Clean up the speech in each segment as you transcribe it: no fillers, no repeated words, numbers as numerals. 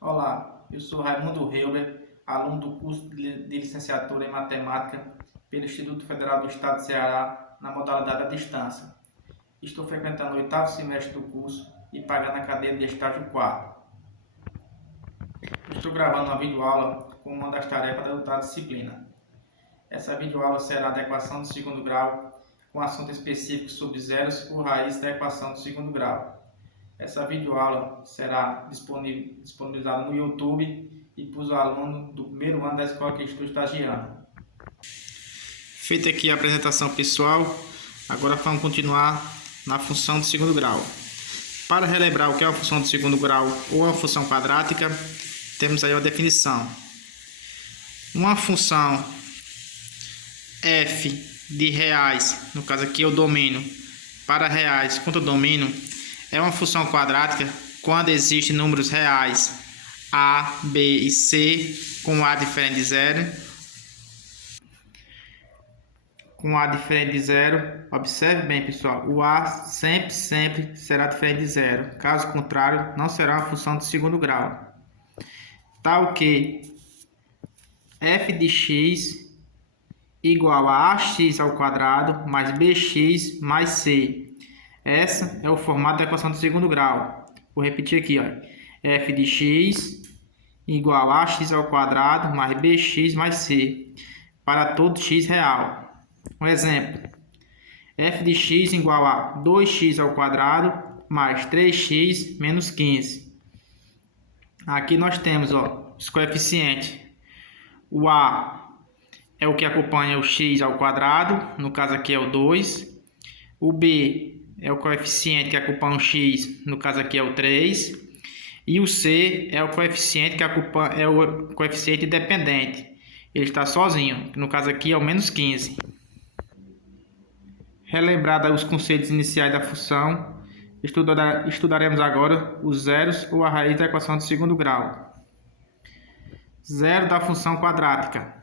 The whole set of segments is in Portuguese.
Olá, eu sou Raimundo Reuber, aluno do curso de licenciatura em Matemática pelo Instituto Federal do Estado de Ceará, na modalidade à distância. Estou frequentando o 8º semestre do curso e pagando a cadeira de estágio 4. Estou gravando uma videoaula com uma das tarefas da disciplina. Essa videoaula será a equação do segundo grau, com assunto específico sobre zeros por raiz da equação do segundo grau. Essa videoaula será disponibilizada no YouTube e para os alunos do primeiro ano da escola que estou estagiando. Feita aqui a apresentação pessoal, agora vamos continuar na função do segundo grau. Para relembrar o que é uma função do segundo grau ou uma função quadrática, temos aí a definição. Uma função f de reais, no caso aqui é o domínio, para reais contra o domínio, é uma função quadrática quando existem números reais a, b e c com a diferente de zero. Com a diferente de zero, observe bem, pessoal, o a sempre será diferente de zero. Caso contrário, não será uma função de segundo grau. Tal que f de x igual a ax ao quadrado mais bx mais c. Essa é o formato da equação do segundo grau. Vou repetir aqui, ó. F de x igual a ax ao quadrado mais bx mais c para todo x real. Um exemplo. F de x igual a 2x ao quadrado mais 3x menos 15. Aqui nós temos, ó, os coeficientes. O a é o que acompanha o x ao quadrado, no caso aqui é o 2. O b é o coeficiente que acompanha o x, no caso aqui é o 3. E o c é o coeficiente que acompanha, é o coeficiente dependente. Ele está sozinho, no caso aqui é o menos 15. Relembrado os conceitos iniciais da função, estudaremos agora os zeros ou a raiz da equação de segundo grau. Zero da função quadrática.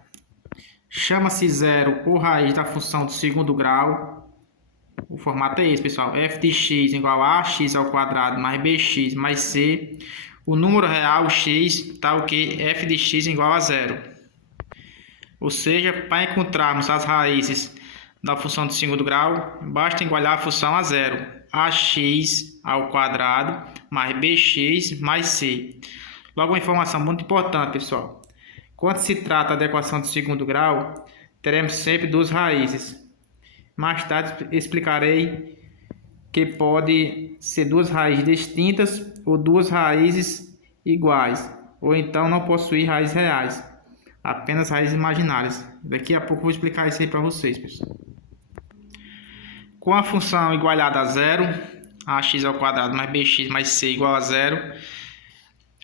Chama-se zero ou raiz da função de segundo grau. O formato é esse, pessoal. F de x igual a ax ao quadrado mais bx mais c. O número real, x, tal que f de x igual a zero. Ou seja, para encontrarmos as raízes da função de segundo grau, basta igualar a função a zero. Ax ao quadrado mais bx mais c. Logo, uma informação muito importante, pessoal. Quando se trata da equação de segundo grau, teremos sempre duas raízes. Mais tarde explicarei que pode ser duas raízes distintas ou duas raízes iguais, ou então não possuir raízes reais, apenas raízes imaginárias. Daqui a pouco vou explicar isso aí para vocês, pessoal. Com a função igualada a zero, ax ao quadrado mais bx mais c igual a zero,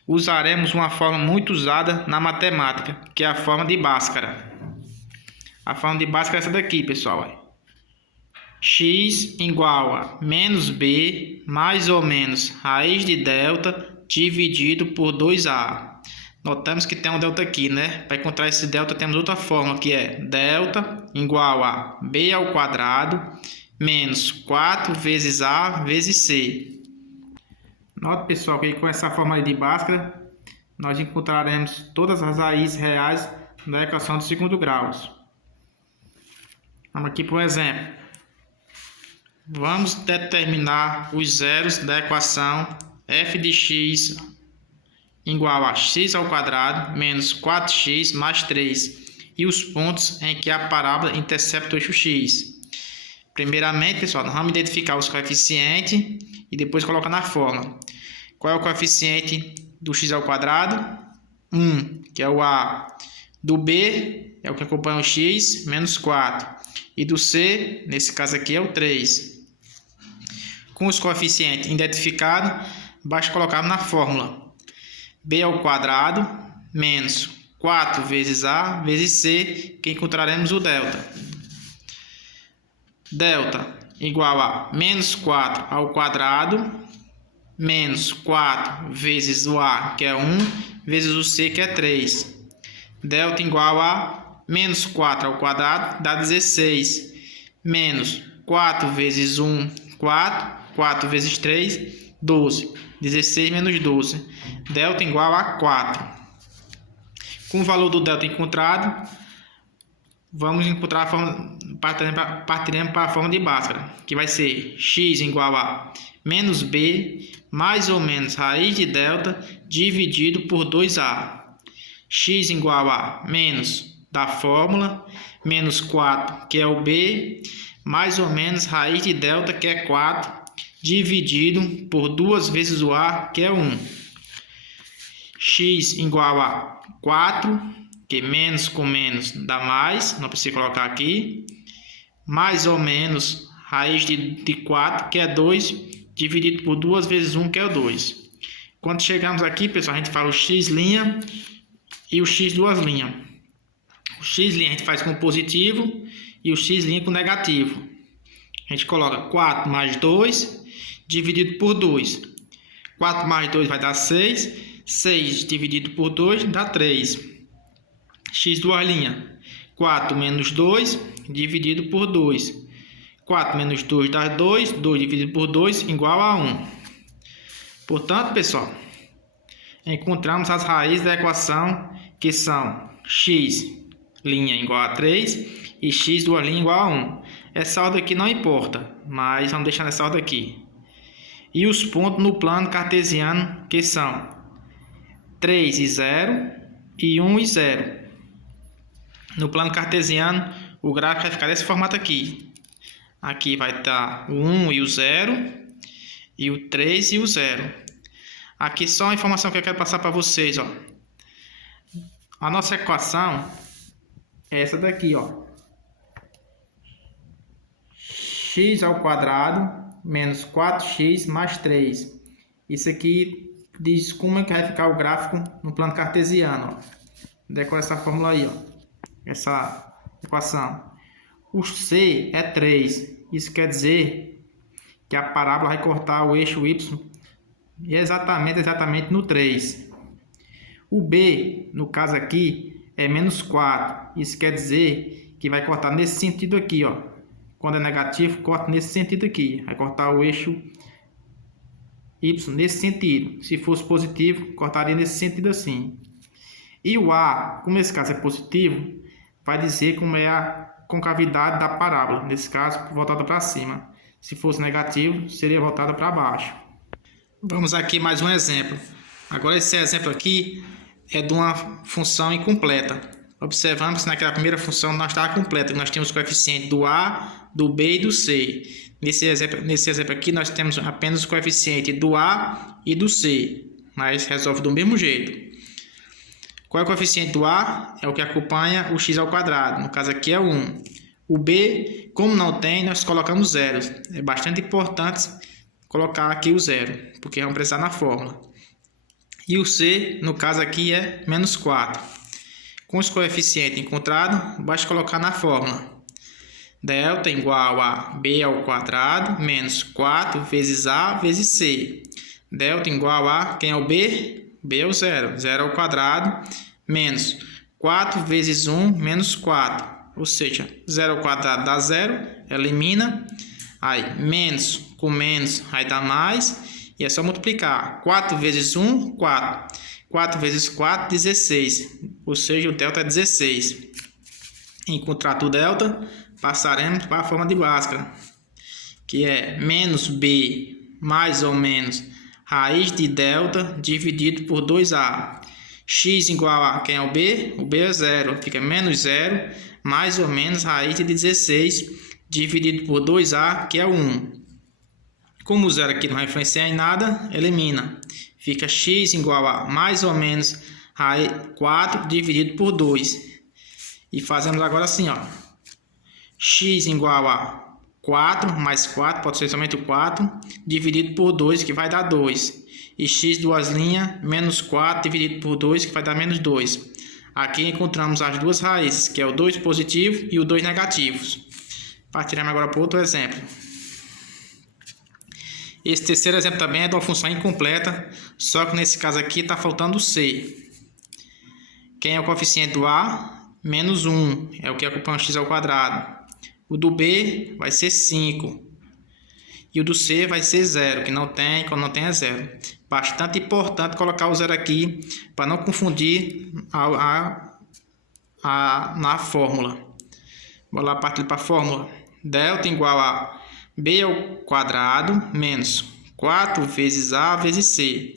usaremos uma forma muito usada na matemática, que é a forma de Bhaskara. A forma de Bhaskara é essa daqui, pessoal. X igual a menos b mais ou menos raiz de delta dividido por 2a. Notamos que tem um delta aqui, né? Para encontrar esse delta temos outra fórmula que é delta igual a b ao quadrado menos 4 vezes a vezes c. Note, pessoal, que com essa fórmula de Bhaskara nós encontraremos todas as raízes reais da equação do segundo grau. Vamos aqui para um exemplo. Vamos determinar os zeros da equação f de x igual a x ao quadrado menos 4x mais 3 e os pontos em que a parábola intercepta o eixo x. Primeiramente, pessoal, nós vamos identificar os coeficientes e depois colocar na fórmula. Qual é o coeficiente do x ao quadrado? 1, que é o a. Do b, é o que acompanha o x, menos 4. E do c, nesse caso aqui, é o 3. Com os coeficientes identificados, basta colocar na fórmula. B ao quadrado menos 4 vezes a vezes c, que encontraremos o delta. Delta igual a menos 4 ao quadrado menos 4 vezes o a, que é 1, vezes o c, que é 3. Delta igual a menos 4 ao quadrado dá 16. Menos 4 vezes 1, 4. 4 vezes 3, 12. 16 menos 12. Delta igual a 4. Com o valor do delta encontrado, vamos encontrar a forma, partiremos para a forma de Bhaskara, que vai ser x igual a menos b mais ou menos raiz de delta dividido por 2a. X igual a menos da fórmula, menos 4, que é o b, mais ou menos raiz de delta, que é 4, dividido por 2 vezes o a, que é 1. X igual a 4, que menos com menos dá mais, não precisa colocar aqui, mais ou menos raiz de 4, que é 2, dividido por 2 vezes 1, que é o 2. Quando chegamos aqui, pessoal, a gente faz o x' e o x duas linhas. O x' a gente faz com positivo e o x' com negativo. A gente coloca 4 mais 2 dividido por 2. 4 mais 2 vai dar 6. 6 dividido por 2 dá 3. X duas linhas. 4 menos 2 dividido por 2. 4 menos 2 dá 2. 2 dividido por 2 igual a 1. Portanto, pessoal, encontramos as raízes da equação, que são x' igual a 3 e x duas linhas igual a 1. Essa ordem aqui não importa, mas vamos deixar nessa ordem aqui. E os pontos no plano cartesiano, que são 3 e 0 e 1 e 0. No plano cartesiano, o gráfico vai ficar desse formato aqui. Aqui vai estar o 1 e o 0, e o 3 e o 0. Aqui só uma informação que eu quero passar para vocês, ó. A nossa equação é essa daqui, ó. X ao quadrado menos 4x mais 3. Isso aqui diz como é que vai ficar o gráfico no plano cartesiano, ó. Decora essa fórmula aí, ó. Essa equação. O C é 3. Isso quer dizer que a parábola vai cortar o eixo Y exatamente no 3. O B, no caso aqui, é menos 4. Isso quer dizer que vai cortar nesse sentido aqui, ó. Quando é negativo, corta nesse sentido aqui. Vai cortar o eixo Y nesse sentido. Se fosse positivo, cortaria nesse sentido assim. E o A, como nesse caso é positivo, vai dizer como é a concavidade da parábola. Nesse caso, voltada para cima. Se fosse negativo, seria voltada para baixo. Vamos aqui mais um exemplo. Agora esse exemplo aqui é de uma função incompleta. Observamos que naquela primeira função não estava completa. Nós tínhamos coeficiente do A, do B e do C. Nesse exemplo aqui nós temos apenas o coeficiente do A e do C. Mas resolve do mesmo jeito. Qual é o coeficiente do A? É o que acompanha o x ao quadrado. No caso aqui é 1. O B, como não tem, nós colocamos 0. É bastante importante colocar aqui o 0, porque vamos precisar na fórmula. E o C, no caso aqui, é menos 4. Com os coeficientes encontrados, basta colocar na fórmula. Delta igual a B ao quadrado menos 4 vezes A vezes C. Delta igual a, quem é o B? B é o 0. 0 ao quadrado menos 4 vezes 1 menos 4. Ou seja, 0 ao quadrado dá 0, elimina. Aí, menos com menos vai dar mais. E é só multiplicar. 4 vezes 1, 4. 4 vezes 4, 16. Ou seja, o delta é 16. Encontrado o delta, passaremos para a forma de Bhaskara, que é menos b mais ou menos raiz de delta dividido por 2a. X igual a, quem é o B? O B é 0. Fica menos 0 mais ou menos raiz de 16 dividido por 2a, que é 1. Como o 0 aqui não vai influenciar em nada, elimina. Fica x igual a mais ou menos raiz 4 dividido por 2. E fazemos agora assim, ó. X igual a 4 mais 4, pode ser somente o 4, dividido por 2, que vai dar 2. E x duas linhas, menos 4 dividido por 2, que vai dar menos 2. Aqui encontramos as duas raízes, que é o 2 positivo e o 2 negativos. Partiremos agora para outro exemplo. Esse terceiro exemplo também é de uma função incompleta, só que nesse caso aqui está faltando o C. Quem é o coeficiente do A? Menos 1, é o que acompanha o x ao quadrado. O do B vai ser 5. E o do C vai ser 0, que não tem, quando não tem é 0. Bastante importante colocar o 0 aqui, para não confundir na fórmula. Vou lá partir para a fórmula. Delta igual a B ao quadrado menos 4 vezes A vezes C.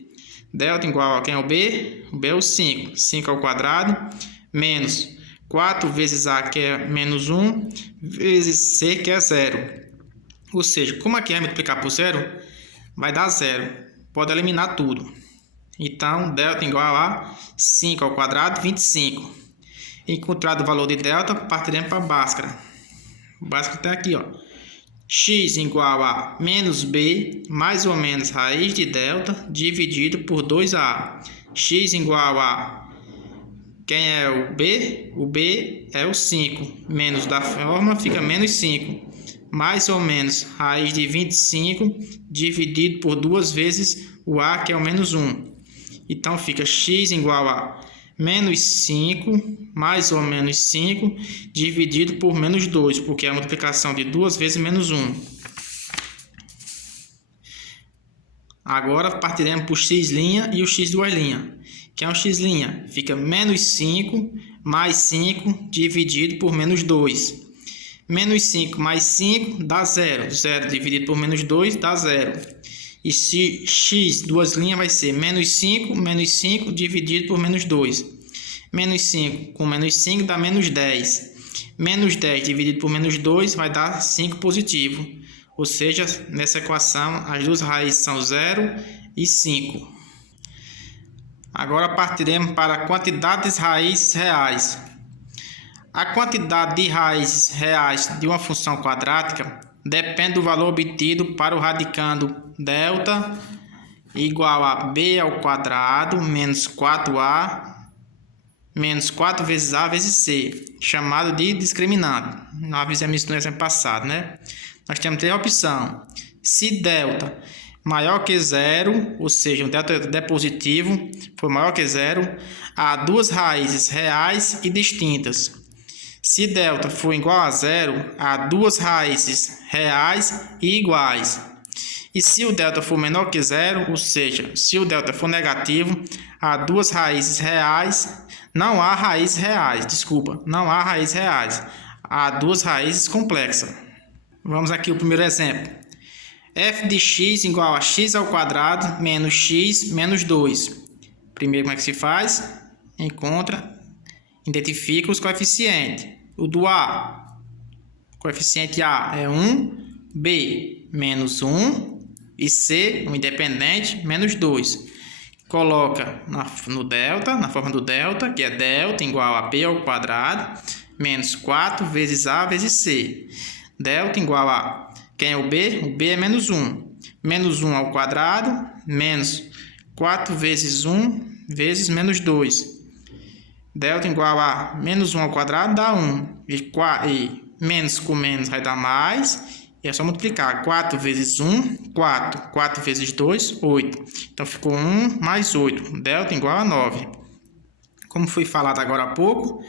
Delta igual a quem é o B? O B é o 5. 5 ao quadrado menos 4 vezes A, que é menos 1, vezes C, que é 0. Ou seja, como aqui vai multiplicar por 0, vai dar 0. Pode eliminar tudo. Então, delta igual a 5 ao quadrado, 25. Encontrado o valor de delta, partiremos para a Bhaskara. O Bhaskara está aqui, ó. X igual a menos B, mais ou menos raiz de delta, dividido por 2A. X igual a... Quem é o B? O B é o 5. Menos da forma fica menos 5. Mais ou menos raiz de 25 dividido por 2 vezes o A, que é o menos 1. Então, fica x igual a menos 5, mais ou menos 5, dividido por menos 2, porque é a multiplicação de 2 vezes menos 1. Agora, partiremos para o x' e o x2'. Que é o x'? Fica menos 5 mais 5 dividido por menos 2. Menos 5 mais 5 dá 0. 0 dividido por menos 2 dá 0. E se x, duas linhas, vai ser menos 5 dividido por menos 2. Menos 5 com menos 5 dá menos 10. Menos 10 dividido por menos 2 vai dar 5 positivo. Ou seja, nessa equação, as duas raízes são 0 e 5. Agora partiremos para quantidades raízes reais. A quantidade de raízes reais de uma função quadrática depende do valor obtido para o radicando delta igual a b ao quadrado menos 4a menos 4 vezes a vezes c, chamado de discriminante. Nós fizemos isso no exemplo passado, né? Nós temos três opções. Se delta maior que 0, ou seja, o delta é positivo, for maior que 0, há duas raízes reais e distintas. Se delta for igual a 0, há duas raízes reais e iguais. E se o delta for menor que 0, ou seja, se o delta for negativo, há duas raízes reais. Não há raízes reais, não há raízes reais. Há duas raízes complexas. Vamos aqui ao primeiro exemplo. F de x igual a x ao quadrado menos x menos 2. Primeiro, como é que se faz? Identifica os coeficientes. O do A, coeficiente A é 1, B, menos 1 e C, um independente, menos 2. Coloca no delta, na forma do delta, que é delta igual a B ao quadrado, menos 4 vezes A vezes C. Delta igual a, quem é o B? O B é menos 1. Menos 1 ao quadrado, menos 4 vezes 1 vezes menos 2. Delta igual a menos 1 ao quadrado dá 1. E menos com menos vai dar mais. E é só multiplicar. 4 vezes 1, 4. 4 vezes 2, 8. Então, ficou 1 mais 8. Delta igual a 9. Como foi falado agora há pouco,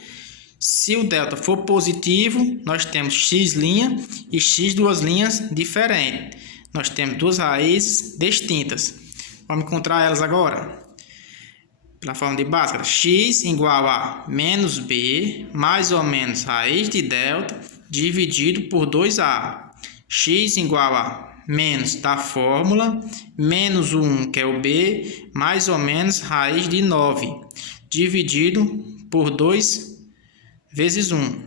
se o delta for positivo, nós temos x' e x duas linhas diferentes. Nós temos duas raízes distintas. Vamos encontrar elas agora. Na forma de Bhaskara, x igual a menos b, mais ou menos raiz de delta, dividido por 2a. X igual a menos da fórmula, menos 1, que é o b, mais ou menos raiz de 9, dividido por 2 vezes 1.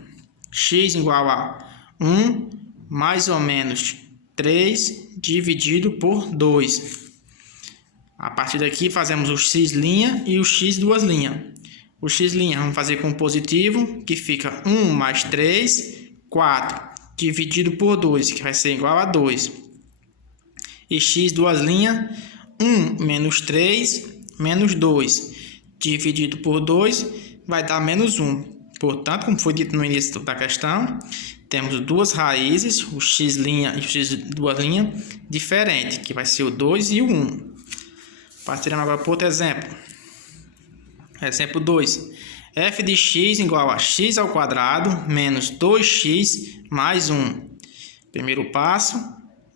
X igual a 1, mais ou menos 3, dividido por 2. A partir daqui fazemos o x' e o x duas linhas. O x' vamos fazer com positivo, que fica 1 mais 3, 4, dividido por 2, que vai ser igual a 2. E x duas linhas, 1 menos 3, menos 2, dividido por 2, vai dar menos 1. Portanto, como foi dito no início da questão, temos duas raízes, o x' e o x duas linhas, diferentes, que vai ser o 2 e o 1. Partiremos agora para outro exemplo. Exemplo 2. F de x igual a x ao quadrado menos 2x mais 1. Primeiro passo,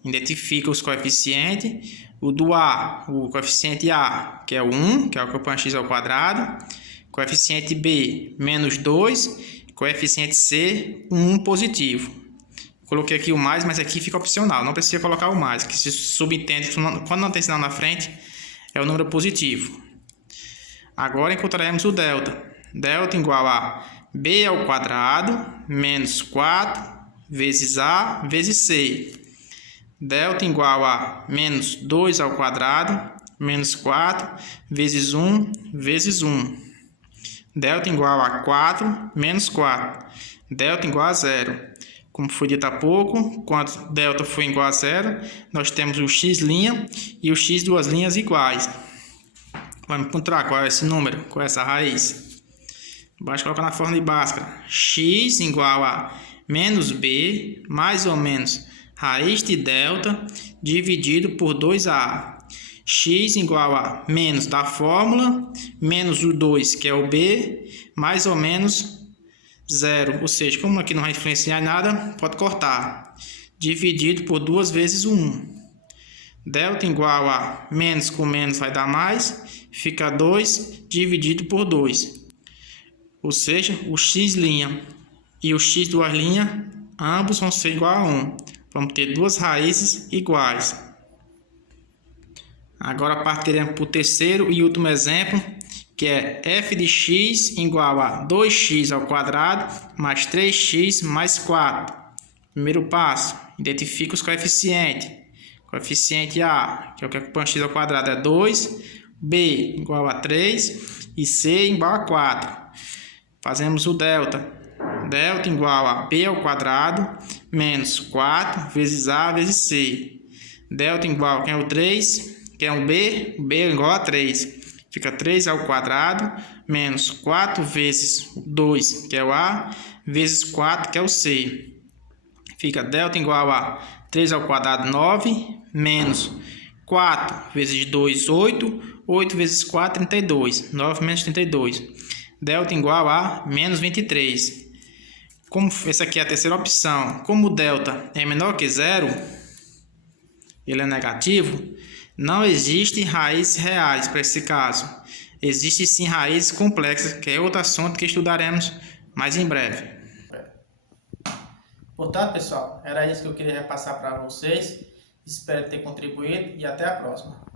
identifica os coeficientes. O do A, o coeficiente A, que é o 1, que é o que põe x ao quadrado. Coeficiente B, menos 2. Coeficiente C, 1 positivo. Coloquei aqui o mais, mas aqui fica opcional. Não precisa colocar o mais, que se subentende que quando não tem sinal na frente, é o número positivo. Agora encontraremos o delta. Delta igual a B ao quadrado menos 4 vezes A vezes C. Delta igual a menos 2 ao quadrado menos 4 vezes 1 vezes 1. Delta igual a 4 menos 4. Delta igual a 0. Como foi dito há pouco, quando delta for igual a 0, nós temos o x' e o x duas linhas iguais. Vamos encontrar qual é esse número, qual é essa raiz. Basta colocar na forma de Bhaskara. X igual a menos b, mais ou menos, raiz de delta, dividido por 2a. X igual a menos da fórmula, menos o 2, que é o b, mais ou menos 0, ou seja, como aqui não vai influenciar nada, pode cortar. Dividido por 2 vezes o 1. Delta igual a menos com menos vai dar mais, fica 2 dividido por 2. Ou seja, o x' e o x duas linhas, ambos vão ser igual a 1. Vamos ter duas raízes iguais. Agora partiremos para o terceiro e último exemplo, que é f de x igual a 2x ao quadrado mais 3x mais 4. Primeiro passo, identifica os coeficientes. Coeficiente A, que é o que acompanha x ao quadrado, é 2. B igual a 3 e C igual a 4. Fazemos o delta. Delta igual a B ao quadrado menos 4 vezes A vezes C. Delta igual, quem é o 3? Que é um B, o B é igual a 3. Fica 3 ao quadrado, menos 4 vezes 2, que é o A, vezes 4, que é o C. Fica delta igual a 3 ao quadrado, 9, menos 4 vezes 2, 8. 8 vezes 4, 32. 9 menos 32. Delta igual a menos 23. Como essa aqui é a terceira opção, como o delta é menor que 0, ele é negativo, não existe raízes reais para esse caso. Existe sim raízes complexas, que é outro assunto que estudaremos mais em breve. Portanto, pessoal, era isso que eu queria repassar para vocês. Espero ter contribuído e até a próxima.